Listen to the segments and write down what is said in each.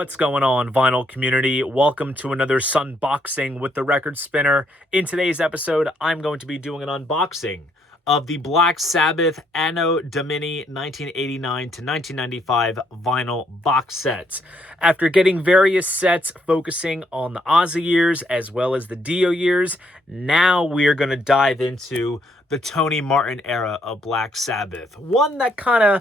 What's going on, vinyl community? Welcome to another Sunboxing with the Record Spinner. In today's episode, I'm going to be doing an unboxing of the Black Sabbath Anno Domini 1989 to 1995 vinyl box sets. After getting various sets focusing on the Ozzy years as well as the Dio years, now we're going to dive into the Tony Martin era of Black Sabbath. One that kind of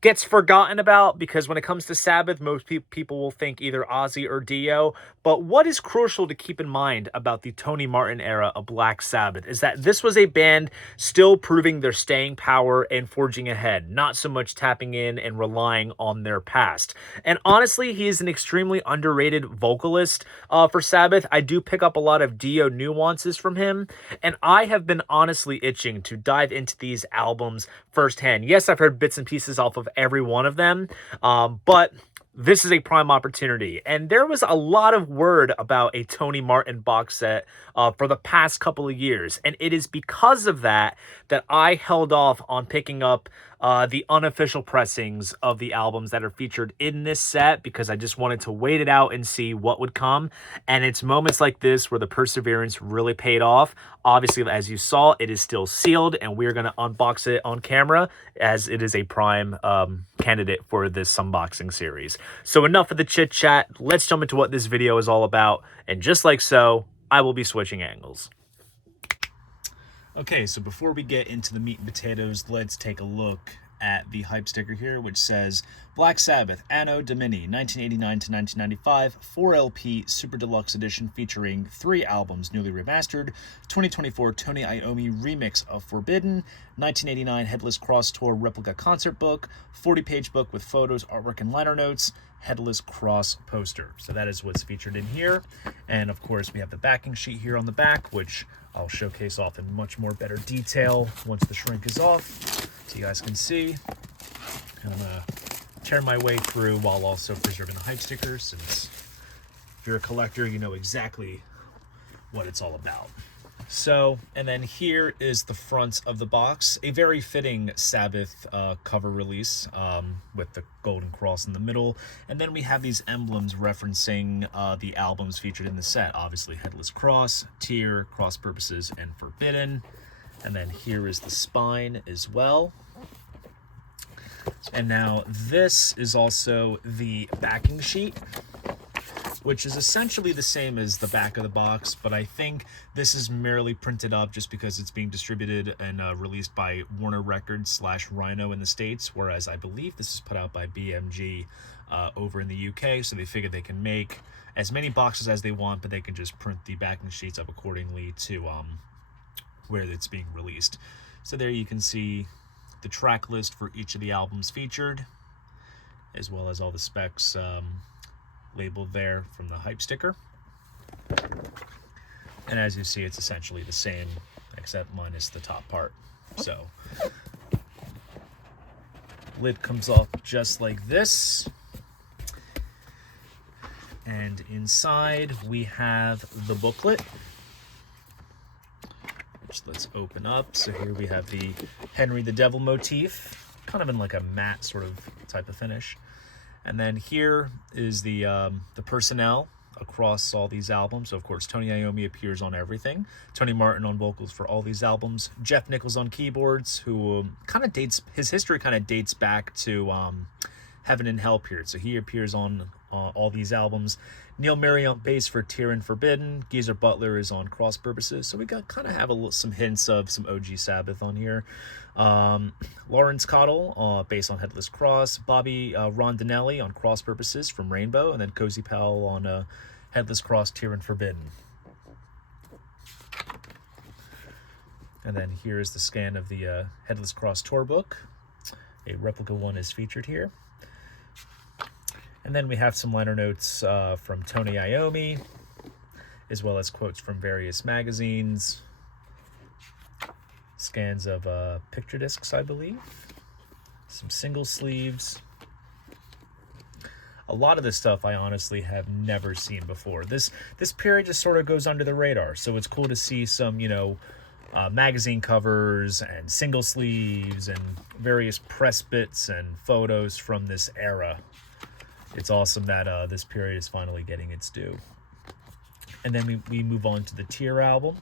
gets forgotten about because when it comes to Sabbath, most people will think either Ozzy or Dio. But what is crucial to keep in mind about the Tony Martin era of Black Sabbath is that this was a band still proving their staying power and forging ahead, not so much tapping in and relying on their past. And honestly, he is an extremely underrated vocalist for Sabbath. I do pick up a lot of Dio nuances from him, and I have been honestly itching to dive into these albums firsthand. Yes, I've heard bits and pieces off of every one of them, but this is a prime opportunity. And there was a lot of word about a Tony Martin box set for the past couple of years. And it is because of that that I held off on picking up the unofficial pressings of the albums that are featured in this set because I just wanted to wait it out and see what would come. And it's moments like this where the perseverance really paid off. Obviously, as you saw, it is still sealed, and we're going to unbox it on camera as it is a prime candidate for this unboxing series. So enough of the chit chat. Let's jump into what this video is all about. And just like so, I will be switching angles. Okay, so before we get into the meat and potatoes, let's take a look at the hype sticker here, which says Black Sabbath Anno Domini 1989 to 1995 4LP Super Deluxe Edition featuring 3 albums newly remastered, 2024 Tony Iommi remix of Forbidden, 1989 Headless Cross Tour replica concert book, 40-page book with photos, artwork, and liner notes, Headless Cross poster. So that is what's featured in here. And of course, we have the backing sheet here on the back, which I'll showcase off in much more better detail once the shrink is off, so you guys can see. And I'm gonna tear my way through while also preserving the hype stickers, since if you're a collector, you know exactly what it's all about. So, and then here is the front of the box, a very fitting Sabbath cover release with the golden cross in the middle. And then we have these emblems referencing the albums featured in the set. Obviously, Headless Cross, Tear, Cross Purposes, and Forbidden. And then here is the spine as well. And now this is also the backing sheet, which is essentially the same as the back of the box, but I think this is merely printed up just because it's being distributed and released by Warner Records / Rhino in the States, whereas I believe this is put out by BMG over in the UK, so they figured they can make as many boxes as they want, but they can just print the backing sheets up accordingly to where it's being released. So there you can see the track list for each of the albums featured, as well as all the specs labeled there from the hype sticker. And as you see, it's essentially the same except minus the top part. So lid comes off just like this, and inside we have the booklet, which let's open up. So here we have the Henry the Devil motif, kind of in like a matte sort of type of finish. And then here is the personnel across all these albums. So of course, Tony Iommi appears on everything. Tony Martin on vocals for all these albums. Jeff Nichols on keyboards, who his history kind of dates back to Heaven and Hell period. So he appears on all these albums. Neil Murray on bass for Tear and Forbidden. Geezer Butler is on Cross Purposes. So we have some hints of some OG Sabbath on here. Lawrence Cottle, bass on Headless Cross. Bobby Rondinelli on Cross Purposes from Rainbow. And then Cozy Powell on Headless Cross, Tear and Forbidden. And then here is the scan of the Headless Cross tour book. A replica one is featured here. And then we have some liner notes from Tony Iommi, as well as quotes from various magazines, scans of picture discs, I believe, some single sleeves. A lot of this stuff I honestly have never seen before. This period just sort of goes under the radar, so it's cool to see some, magazine covers and single sleeves and various press bits and photos from this era it's awesome that this period is finally getting its due. And then we move on to the Tear album.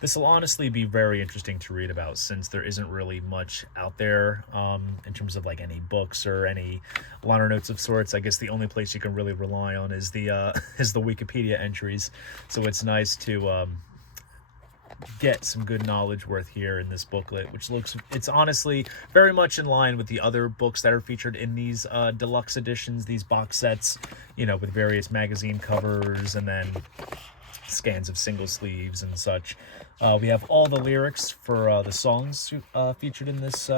This will honestly be very interesting to read about, since there isn't really much out there in terms of like any books or any liner notes of sorts. I guess the only place you can really rely on is the Wikipedia entries. So it's nice to get some good knowledge worth here in this booklet, which it's honestly very much in line with the other books that are featured in these deluxe editions, these box sets, you know, with various magazine covers and then scans of single sleeves and such. We have all the lyrics for the songs featured in this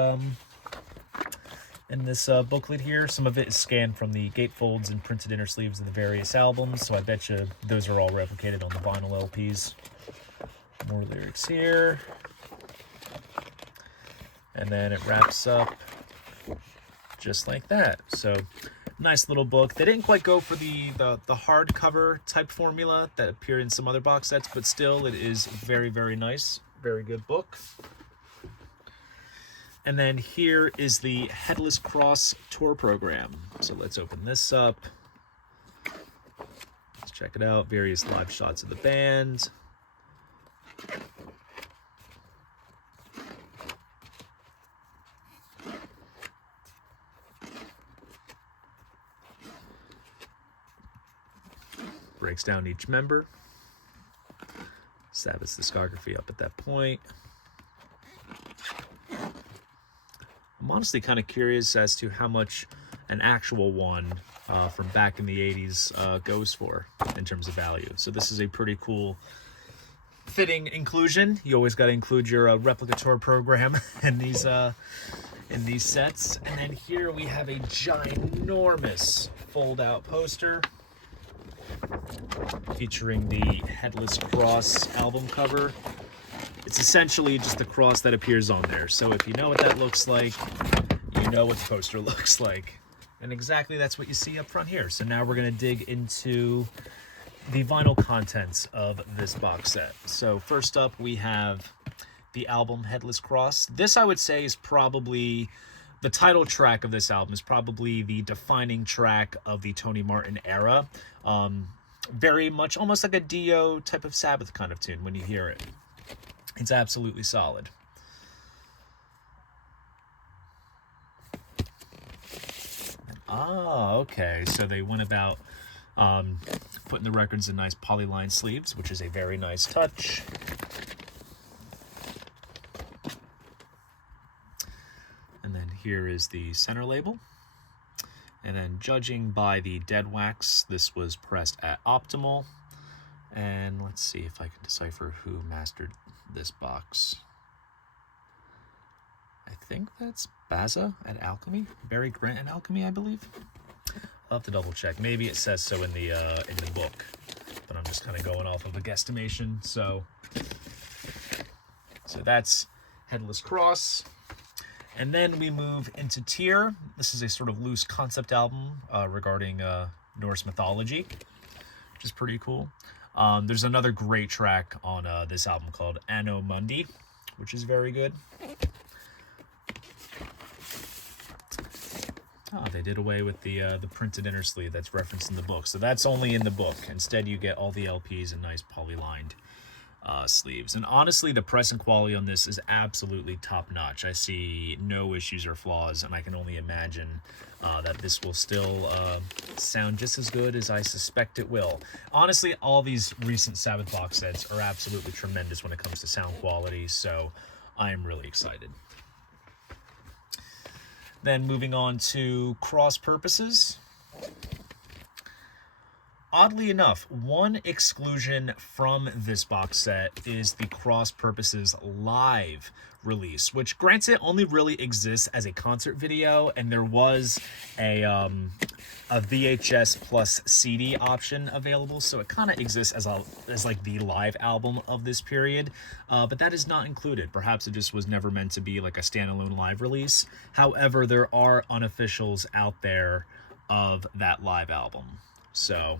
booklet here. Some of it is scanned from the gatefolds and printed inner sleeves of the various albums, so I bet you those are all replicated on the vinyl LPs. More lyrics here. And then it wraps up just like that. So nice little book. They didn't quite go for the hardcover type formula that appeared in some other box sets, but still it is very, very nice. Very good book. And then here is the Headless Cross tour program. So let's open this up. Let's check it out. Various live shots of the band. Breaks down each member. Sabbath's discography up at that point. I'm honestly kind of curious as to how much an actual one from back in the 80s goes for in terms of value. So this is a pretty cool fitting inclusion. You always got to include your replica tour program in these sets. And then here we have a ginormous fold-out poster featuring the Headless Cross album cover. It's essentially just the cross that appears on there. So if you know what that looks like, you know what the poster looks like. And exactly that's what you see up front here. So now we're going to dig into the vinyl contents of this box set. So first up, we have the album Headless Cross. This, I would say, is probably the title track of this album, is probably the defining track of the Tony Martin era. Very much almost like a Dio type of Sabbath kind of tune when you hear it. It's absolutely solid. Ah, okay. So they went about putting the records in nice polyline sleeves, which is a very nice touch. And then here is the center label. And then judging by the dead wax, this was pressed at Optimal. And let's see if I can decipher who mastered this box. I think that's Baza at Alchemy. Barry Grant at Alchemy, I believe. I'll have to double check. Maybe it says so in the book, but I'm just kind of going off of a guesstimation. So that's Headless Cross. And then we move into Tear. This is a sort of loose concept album regarding Norse mythology, which is pretty cool. There's another great track on this album called Anno Domini, which is very good. Oh, they did away with the printed inner sleeve that's referenced in the book. So that's only in the book. Instead, you get all the LPs in nice poly-lined sleeves. And honestly, the press and quality on this is absolutely top-notch. I see no issues or flaws, and I can only imagine that this will still sound just as good as I suspect it will. Honestly, all these recent Sabbath box sets are absolutely tremendous when it comes to sound quality, so I am really excited. Then moving on to Cross Purposes. Oddly enough, one exclusion from this box set is the Cross Purposes live release, which granted only really exists as a concert video, and there was a VHS plus CD option available, so it kind of exists as like the live album of this period, but that is not included. Perhaps it just was never meant to be like a standalone live release. However, there are unofficials out there of that live album. So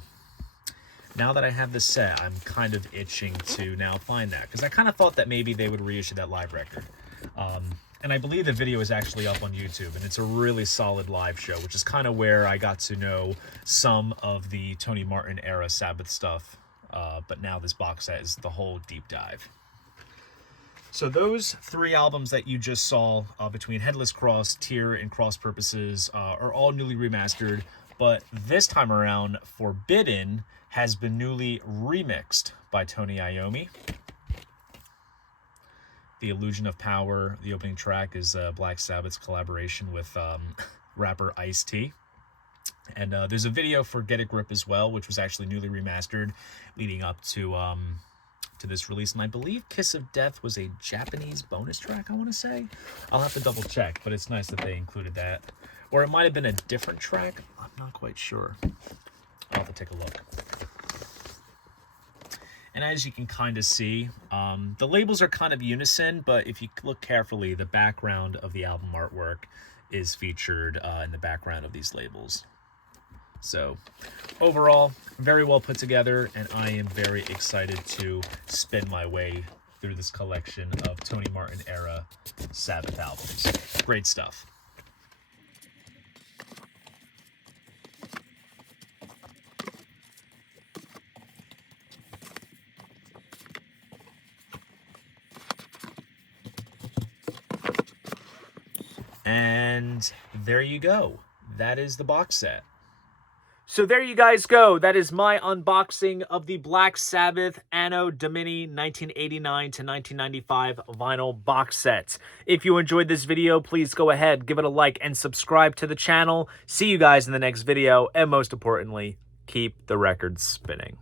now that I have this set, I'm kind of itching to now find that, because I kind of thought that maybe they would reissue that live record. And I believe the video is actually up on YouTube, and it's a really solid live show, which is kind of where I got to know some of the Tony Martin era Sabbath stuff. But now this box set is the whole deep dive. So those 3 albums that you just saw between Headless Cross, Tear, and Cross Purposes are all newly remastered. But this time around, Forbidden has been newly remixed by Tony Iommi. The Illusion of Power, the opening track, is Black Sabbath's collaboration with rapper Ice-T. And there's a video for Get a Grip as well, which was actually newly remastered leading up to this release. And I believe Kiss of Death was a Japanese bonus track, I want to say. I'll have to double check, but it's nice that they included that. Or it might have been a different track. I'm not quite sure. I'll have to take a look. And as you can kind of see, the labels are kind of unison, but if you look carefully, the background of the album artwork is featured in the background of these labels. So overall, very well put together, and I am very excited to spin my way through this collection of Tony Martin era Sabbath albums. Great stuff. And there you go. That is the box set. So there you guys go. That is my unboxing of the Black Sabbath Anno Domini 1989 to 1995 vinyl box set. If you enjoyed this video, please go ahead, give it a like, and subscribe to the channel. See you guys in the next video, and most importantly, keep the records spinning.